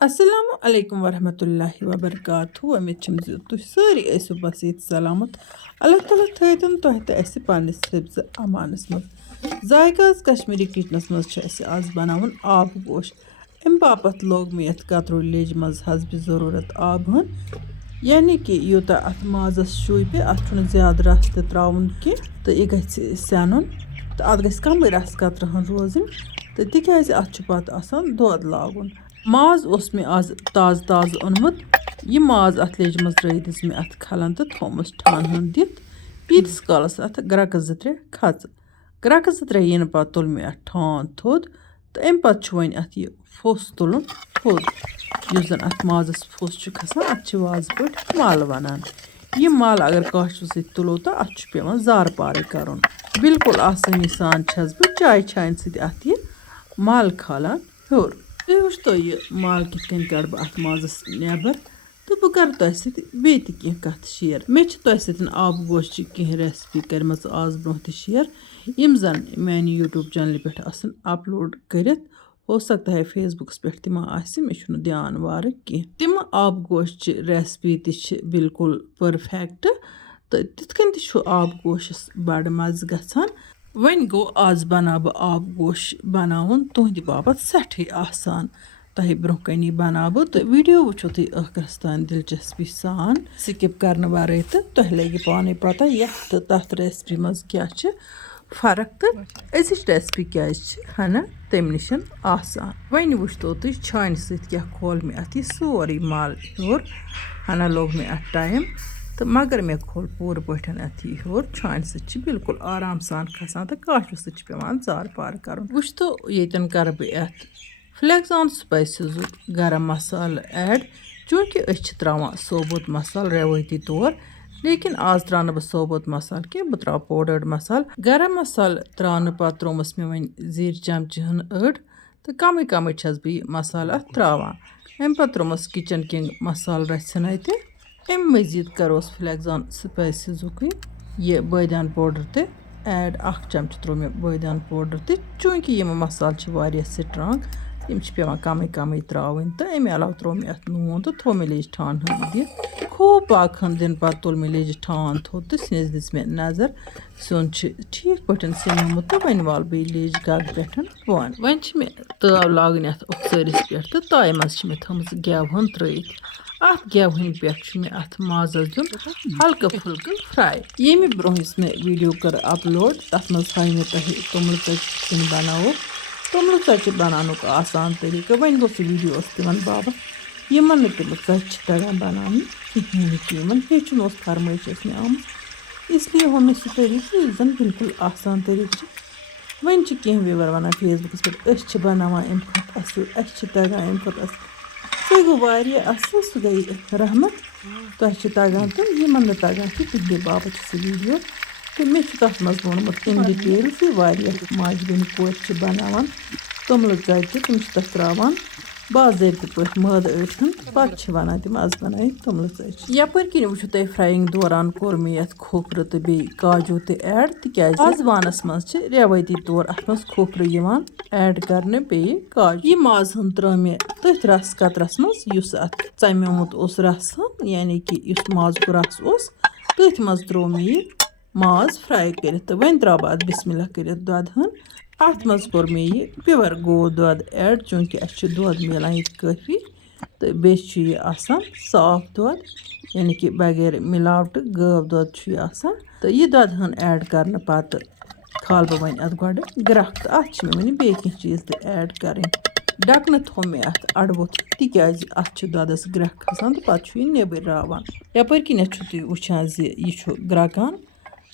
Assalamu alaikum warahmatullahi wabarakatuh. Umeed छम ज तुह सारी ऐसो बस ये सलामत अल्लाह ताला थैतन तोह ते ऐसे पानिस हिफ्ज अमानस मज जायकाज कश्मीरी किचनस मज छ ऐसे आज बनावन आब गोश अम बापत लोग में यथ कतरो लेज मज हसब ज़रूरत आब हन यानी कि यूता अत माजस शुई पे अत ज्यादा रस ते त्राउन कि तो यह गछ सैनुन तो अत गछ कम रस कतरहन रोजन तो तिकाज अत पत आसान दोद लागुन माज उस में आज ताज़ ताज़ ओनमुत यह माज अत लेज मज त्रित में अत खलन तो थोमस ठान हन दित पीतस कालस अत ग्रक त्रे खच ग्रक त्रे इन पत तुल में अत ठान थोद तो अम पत वन अत यह फोस तुलन थोद युस जन अत माजस फोस खसान अत वाज पे मल वनान यह मल अगर काशु सत तुलो तो अत पेवान जार पारे करुन बिल्कुल आसानी सान छस बह चाय छान सत अत यह मल खालान हर तुह वुचतो यह मल कित कन कड़ बह अत माजस नेबर तो बह कर तुह सत बे कह कथ शेयर मे तुह सत आब गोश कह रेसिपी करम आज ब्रोह त शेयर यम जन मान यूट्यूब चैनल पे आसन अपलोड करित हो सकता है फेसबुकस पे तम मे ध्यान वार कह तम आब गोश रेसिपी त बिल्कुल परफेक्ट तो तिथ कन त आब गोशस बड़ मज गसान वन गो आज बना बह आब गोश बनावन तुहद बापत सठे आसान तह ब्रोह कनी बना बह तो वीडियो वो तुह अखरस तान दिलचस्पी सान स्किप करने वारे तो तुह लगे पाने पता यह तो तथ रेसिपी मज क्या फर्क तो अजिच रेसिपी क्या हना तम नश आसान वन वो तुह छान क्या खोल मे अत यह सोरे मल हर हना लोग मे अत टाइम तो मगर मे खोल पूर पे अत यह हर छान बिल्कुल आराम सान खसान तो काशु पेवान जार पार कर वो तो ये कर बह फ्लेक्स स्पाइसेस गरम मसाल ऐड चूँकि त्रावान सोबुत मसाल रेवती तौर लेकिन आज त्रान बह सोबुत मसाल कि बह त्रा पाउडर्ड मसाल गरम मसाल त्रान पत त्रोमस मे वन जीर चमचि हन अड़ तो कम कम छस बह मसाल अत त्रावान अम पत त्रोमस किचन किंग मसाल रचन अत अम मजीद करोस फ्लेक्स स्पाइसेस यह बदियान पाउडर ते ऐड 1 चमच त्रो मे बदियान पाउडर ते चूँकि यम मसाल स्ट्रांग यम पेवान कम कम त्रावन तो अमे अलाव त्रो मे अत नून तो थो मे लेज ठान हन दित खूब पाक हन दिन पत तुल मे लेज ठान थोद तो सिनस दिस मे नजर सोन ठीक पे सिमुत तो वन वाल बे लेज गग पे वन वन मे तव लागन अत उकसरिस पे तो ताय मज मे थमस गेवहन त्रित अत गेवहन पे मे अत माजस दिन हल्का फुल्का फ्राई ये ब्रोह मे वीडियो कर अपलोड तथ मज हाई मे तह तोमल च बनाओ तोमल च बनानुक आसान तरीका वन गो वीडियो तिमन बाबत यमन तम च तगान बनान कहें हेचुन फरमाइश मे आमत इसलिए हो मे सह तरीका यह जन बिल्कुल आसान तरीका वन कह व्यूवर वन फेसबुकस पे बनावान अम खत असल तगान अम खत असल सह गो असल सह गई रहमत तुह तगान तो यमन तगान तिहदे बाबत सह वीडियो तो मे तथ मज वोनमुत इन डिटेल माज बेन कोर बनावान तोमल च तम तथ त्रावान बाज़ाब्त पे मद ऐठन पे वन तम आज बनाए तोमल च यपर किन वो तुह फ्राइंग दौरान कोर मे ये खोपर तो बे काजू तो ऐड तिकाज वाजवानस मज रेवती तौर अत मज खोपर ऐड करने बे काजू यह माज हन त्रो मे तथ रस कतरस मज अत चम्योमुत रस हन यानी कि माज रस तथ मज त्रो मे यह माज फ्राई कर तो वन त्रा बह अत बिस्मिल्लाह कर दोद हन अत मज कोर मे यह प्योर गो दोद ऐड चूँकि अस दोद मिलान ये काफ़ी तो बे आसान साफ दोद यानी कि बगैर मिलावट गव दोद तो यह दोद हन ऐड करने पत खाल बह वन अत गो ग्रख तो अत मे वन बे चीज़ तो ऐड करें डकन थो मे अत अड़वुत तिकाज अत दोदस ग्रख खसान तो पत यह नेबर रावान यपर किन तुह वुचान यह ग्रकान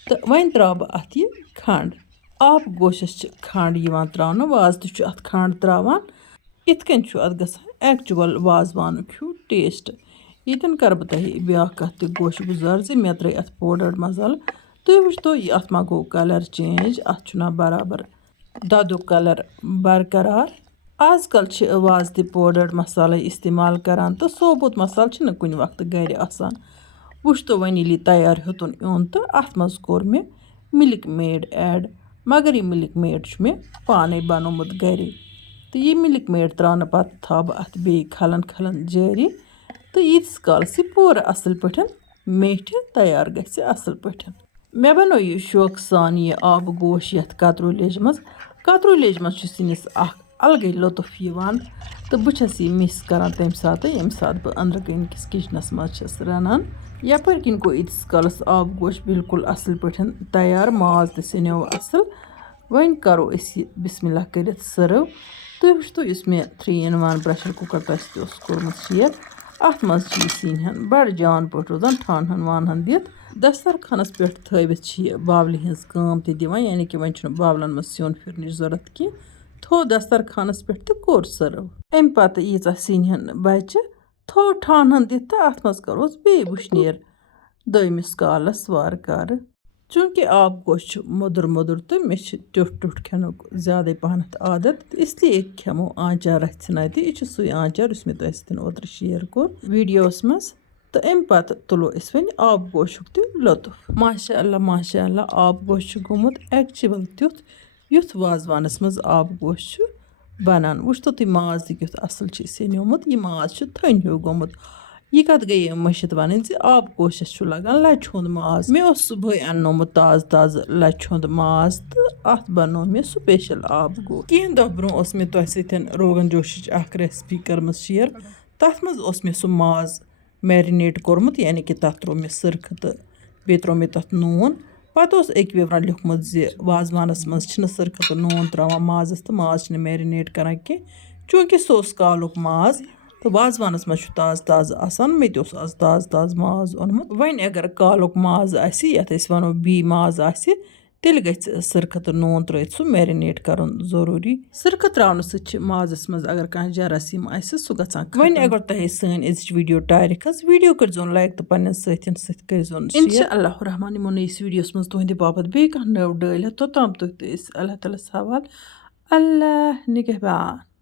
तो वन त्रा बह अत यह खंड आब गोशस खंड त्रावन वाज तो अत खंड त्रावान इत कन अत गसान एक्चुअल वाजवान ह्यू टेस्ट यन कर बह तह ब्या कत गोश गुजार मे त्रे अत पाउडर्ड मसाल तुह वो अत मा गो कलर चेंज अत बराबर ददु कलर बरकरार आजकल वाज त पाउडर्ड मसाला इस्तेमाल करान तो सोबुत मसाल कुन वक्त गर आसान वो तो वन ये तैयार हेतुन ओन तो अत मज कोर मे मिल्क मेड ऐड मगर यह मिल्क मेड मे पाने बनोमुत गर تہٕ یہِ مِلِک میڈ ترٛاونہٕ پَتہٕ تھاو بہٕ اَتھ بیٚیہِ کھَلَن جٲری تہٕ ییٖتِس کالَس یہِ پوٗرٕ اَصٕل پٲٹھۍ میٹھِ تیار گژھِ اَصٕل پٲٹھۍ. مےٚ بنوو یہِ شوقہٕ سان یہِ آبہٕ گوش یَتھ کتروٗ لیٚجہِ منٛز. کتروٗ لیٚجہِ منٛز چھُ سِنِس اکھ الگٕے لطف یِوان تہٕ بہٕ چھَس یہِ مِس کران تَمہِ ساتہٕ ییٚمہِ ساتہٕ بہٕ أنٛدرٕ کَنۍ کِس کِچنَس منٛز چھَس رَنان. یَپٲرۍ کِنۍ گوٚو ییٖتِس کالَس آبہٕ گوش بِلکُل اَصٕل پٲٹھۍ تیار. ماز تہِ سِنیو اَصٕل. وۄنۍ کَرو أسۍ یہِ بِسمہِ اللہ کٔرِتھ سٔرٕو. تُہۍ وٕچھتو یُس مےٚ 3-in-1 پرٛٮ۪شَر کُکَر تۄہہِ سۭتۍ اوس کوٚرمُت شِیر. اَتھ منٛز چھِ یہِ سِنۍ ہَن بَڑٕ جان پٲٹھۍ روزان ٹھانٛڈٕ وانہَن دِتھ. دسترخانَس پٮ۪ٹھ تھٲوِتھ چھِ یہِ بابلہِ ہِنٛز کٲم تہِ دِوان یعنی کہِ وۄنۍ چھُنہٕ بابلَن منٛز سیُن پھِرنٕچ ضوٚرَتھ کینٛہہ. تھوٚو دسترخانَس پٮ۪ٹھ تہٕ کوٚر سٔرٕو. اَمہِ پَتہٕ ییٖژاہ سِنۍ ہَن بَچہِ تھوٚو ٹھانٛڈٕ دِتھ تہٕ اَتھ منٛز کَروس بیٚیہِ وٕشنیر دوٚیمِس کالَس وارٕ کارٕ. چوٗنٛکہِ آبہٕ گوش چھُ موٚدُر تہٕ مےٚ چھِ ٹیوٚٹھ کھٮ۪نُک زیادَے پَہنَتھ عادت اِسلیے کھٮ۪مو آنچار رَژھِ تہِ. یہِ چھُ سُے آنچار یُس مےٚ تۄہہِ سۭتۍ اوترٕ شِیر کوٚر ویٖڈیوَس منٛز. تہٕ اَمہِ پَتہٕ تُلو أسۍ وۄنۍ آبہٕ گوشُک تہِ لطف. ماشاء اللہ آبہٕ گوش چھُ گوٚمُت ایٚکچُوَل تیُتھ یُتھ وازوانَس منٛز آبہٕ گوش چھُ بَنان. وٕچھتو تُہۍ ماز تہِ کیُتھ اَصٕل چھُ سینیومُت. یہِ ماز چھُ تھٔنۍ ہیوٗ گوٚمُت. یہِ کَتھ گٔیے مٔشِد وَنٕنۍ زِ آبہٕ گوشَس چھُ لَگان لَچھِ ہُنٛد ماز. مےٚ اوس صُبحٲے اَننومُت تازٕ لَچھِ ہُنٛد ماز تہٕ اَتھ بَنوو مےٚ سُپیشَل آبہٕ گوش. کینٛہہ دۄہ برونٛہہ اوس مےٚ تۄہہِ سۭتۍ روغن جوشِچ اَکھ ریسپی کٔرمٕژ شِیر. تَتھ منٛز اوس مےٚ سُہ ماز میرِنیٹ کوٚرمُت یعنی کہِ تَتھ ترٛوو مےٚ سٕرخہٕ تہٕ بیٚیہِ ترٛوو مےٚ تَتھ نوٗن. پَتہٕ اوس أکۍ وِورَن لیوٗکھمُت زِ وازوانَس منٛز چھِنہٕ سٕرخہٕ تہٕ نوٗن ترٛاوان مازَس تہٕ ماز چھِنہٕ میرِنیٹ کَران کینٛہہ چوٗنٛکہِ سُہ اوس کالُک ماز تہٕ وازوانَس منٛز چھُ تازٕ آسان. مےٚ تہِ اوس آز تازٕ ماز اوٚنمُت. وۄنۍ اگر کالُک ماز آسہِ یَتھ أسۍ وَنو بی ماز آسہِ تیٚلہِ گژھِ سٕرخہٕ تہٕ نوٗن ترٛٲوِتھ سُہ میرِنیٹ کَرُن ضٔروٗری. سٕرخہٕ ترٛاونہٕ سۭتۍ چھِ مازَس منٛز اگر کانٛہہ جراثیٖم آسہِ سُہ گژھان. وۄنۍ اگر تۄہہِ سٲنۍ أزِچ ویٖڈیو ٹارِ کھٔژ ویٖڈیو کٔرۍزیون لایک تہٕ پنٛنٮ۪ن سۭتٮ۪ن سۭتۍ کٔرۍزیون اِنشاء اللہ الرحمٰن یِمو نٔیِس ویٖڈیوَس منٛز تُہٕنٛدِ باپتھ بیٚیہِ کانٛہہ نٔو ڈٲلۍ توٚتام تُہۍ تہٕ أسۍ اللہ تعالیٰ ہَس حوالہٕ. اللہ نِگہبان.